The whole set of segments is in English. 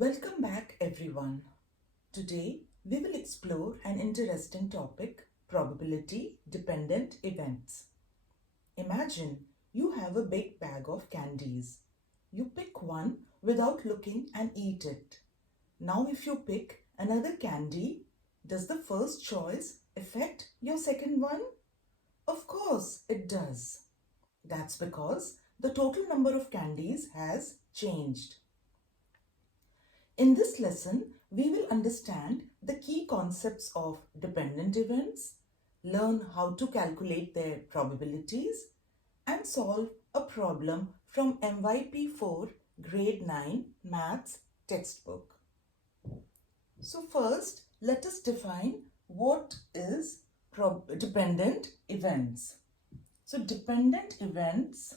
Welcome back, everyone. Today, we will explore an interesting topic, probability dependent events. Imagine you have a big bag of candies. You pick one without looking and eat it. Now, if you pick another candy, does the first choice affect your second one? Of course, it does. That's because the total number of candies has changed. In this lesson, we will understand the key concepts of dependent events, learn how to calculate their probabilities, and solve a problem from MYP4 Grade 9 Maths textbook. So first, let us define what is dependent events. So dependent events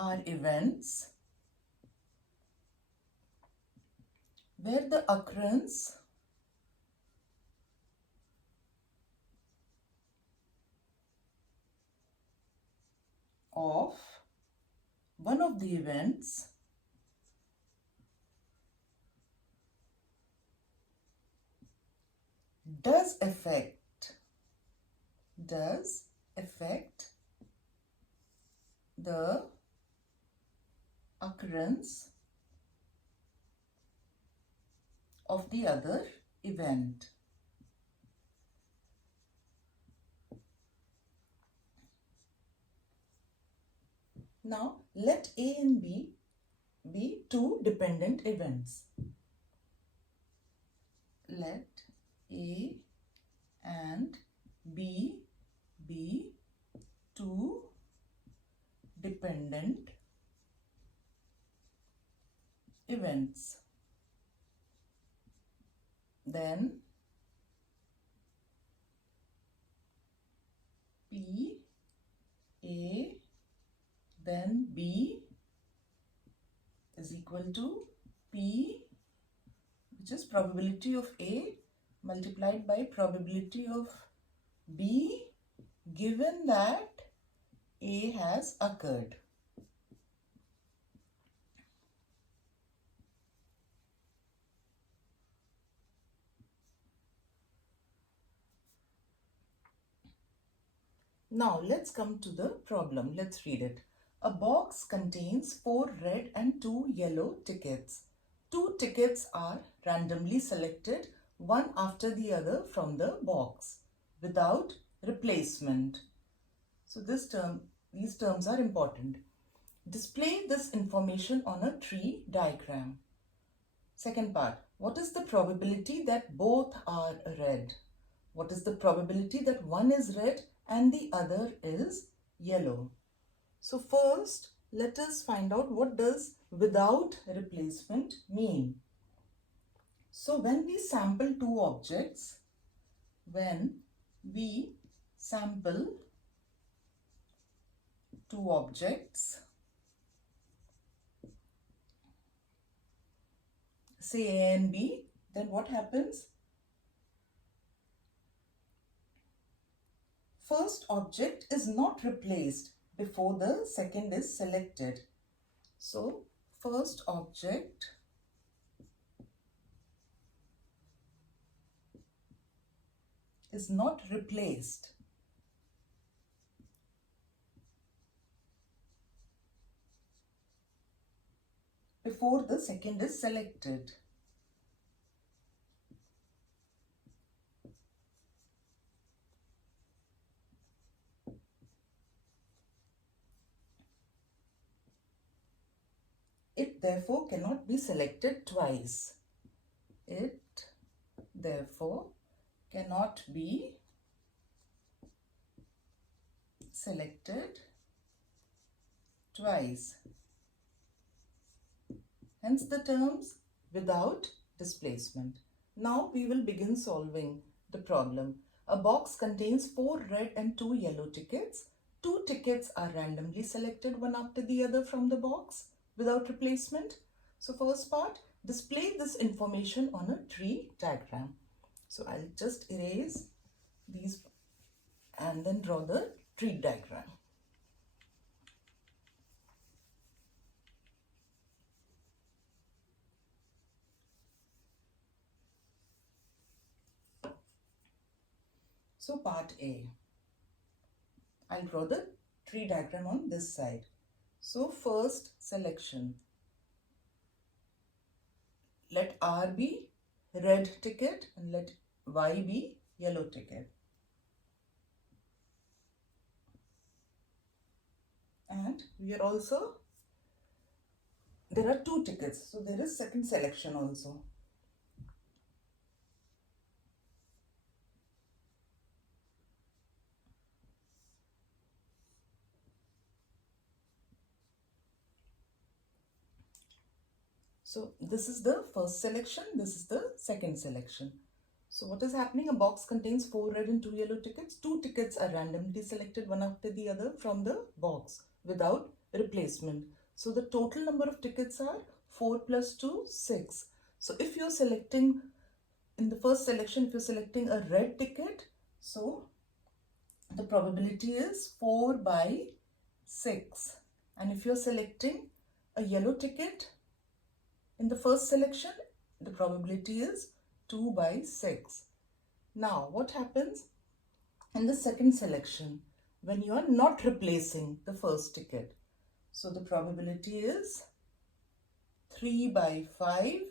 are events where the occurrence of one of the events does affect the occurrence of the other event. Now, let A and B be two dependent events. Let A and B be two dependent events. Then P, A, then B is equal to P, which is probability of A multiplied by probability of B, given that A has occurred. Now let's come to the problem. Let's read it. A box contains 4 red and 2 yellow tickets. 2 tickets are randomly selected, one after the other from the box without replacement. So these terms are important. Display this information on a tree diagram. Second part, what is the probability that both are red? What is the probability that one is red and the other is yellow? So first, let us find out what does without replacement mean. So when we sample two objects, say A and B, then what happens? First object is not replaced before the second is selected. So first object is not replaced before the second is selected. It therefore cannot be selected twice. It therefore cannot be selected twice. Hence the terms without displacement. Now we will begin solving the problem. A box contains 4 red and 2 yellow tickets. 2 tickets are randomly selected one after the other from the box without replacement. So first part, display this information on a tree diagram. So I'll just erase these and then draw the tree diagram. So part A. I'll draw the tree diagram on this side. So first selection. Let R be red ticket and let Y be yellow ticket. And we are also, there are two tickets, so there is second selection also. So this is the first selection, this is the second selection. So what is happening? A box contains 4 red and 2 yellow tickets. 2 tickets are randomly selected one after the other from the box without replacement. So the total number of tickets are 4 plus 2, 6. So if you're selecting, in the first selection, if you're selecting a red ticket, so the probability is 4 by 6. And if you're selecting a yellow ticket, in the first selection, the probability is 2 by 6. Now, what happens in the second selection when you are not replacing the first ticket? So, the probability is 3 by 5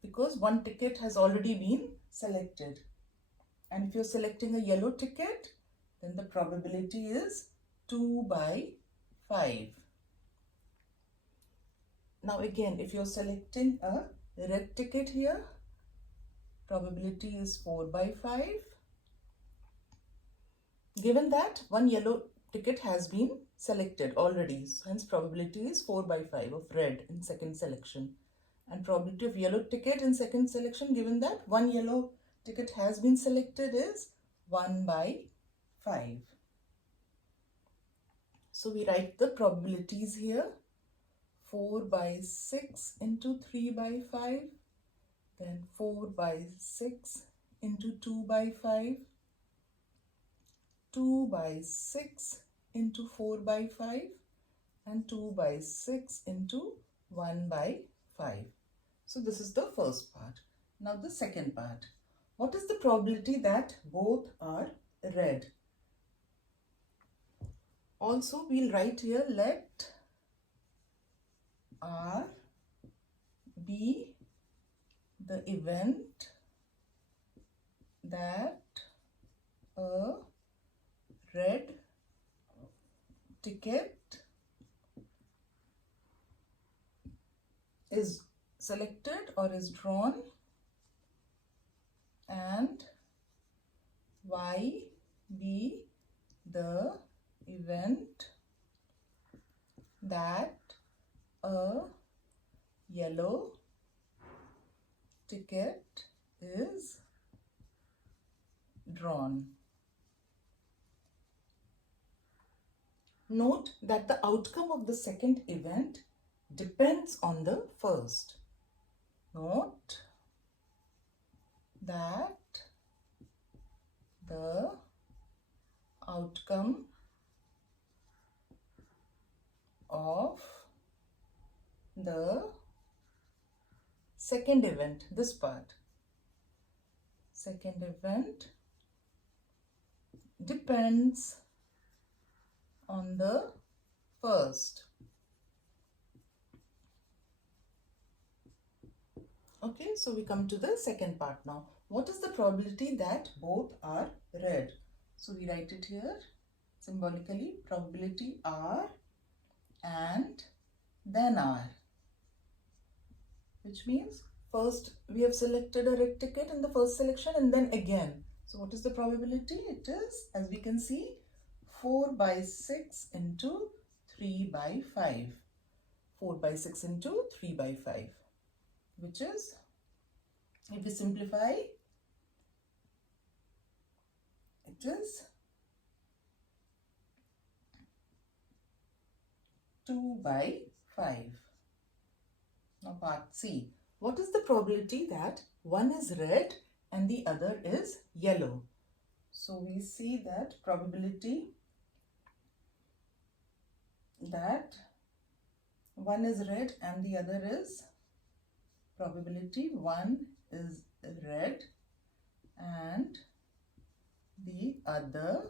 because one ticket has already been selected. And if you're selecting a yellow ticket, then the probability is 2 by 5. Now again, if you're selecting a red ticket here, probability is 4 by 5. Given that one yellow ticket has been selected already, so hence probability is 4 by 5 of red in second selection. And probability of yellow ticket in second selection, given that one yellow ticket has been selected, is 1 by 5. So we write the probabilities here. 4 by 6 into 3 by 5, then 4 by 6 into 2 by 5, 2 by 6 into 4 by 5, and 2 by 6 into 1 by 5. So this is the first part. Now the second part. What is the probability that both are red? Also we'll write here, let R be the event that a red ticket is selected or is drawn, and Y be the event that a yellow ticket is drawn. Note that the outcome of the second event depends on the first. Note that the outcome of the second event, this part, second event depends on the first. Okay, so we come to the second part now. What is the probability that both are red? So we write it here symbolically, probability R and then R, which means first we have selected a red ticket in the first selection and then again. So what is the probability? It is, as we can see, 4 by 6 into 3 by 5. 4 by 6 into 3 by 5, which is, if we simplify, it is 2 by 5. Now part C. What is the probability that one is red and the other is yellow? So we see that probability that one is red and the other is, probability one is red and The other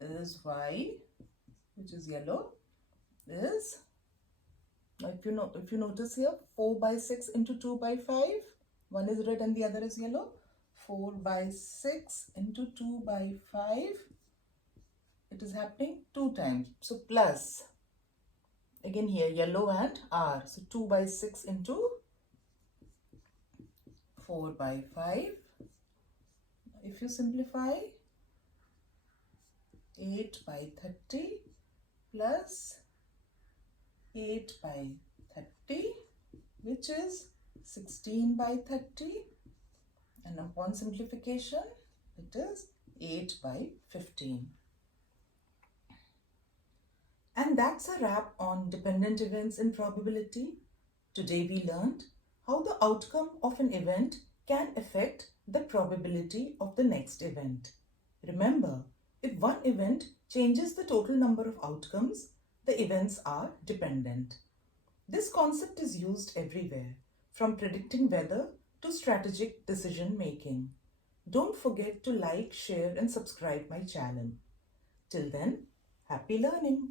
is Y, which is yellow, is, if you notice here, 4 by 6 into 2 by 5. One is red and the other is yellow. 4 by 6 into 2 by 5. It is happening 2 times. So plus, again here, yellow and R. So 2 by 6 into 4 by 5. If you simplify, 8 by 30 plus 8 by 30, which is 16 by 30, and upon simplification it is 8 by 15. And that's a wrap on dependent events in probability. Today we learned how the outcome of an event can affect the probability of the next event. Remember, if one event changes the total number of outcomes, the events are dependent. This concept is used everywhere, from predicting weather to strategic decision making. Don't forget to like, share and subscribe my channel. Till then, happy learning!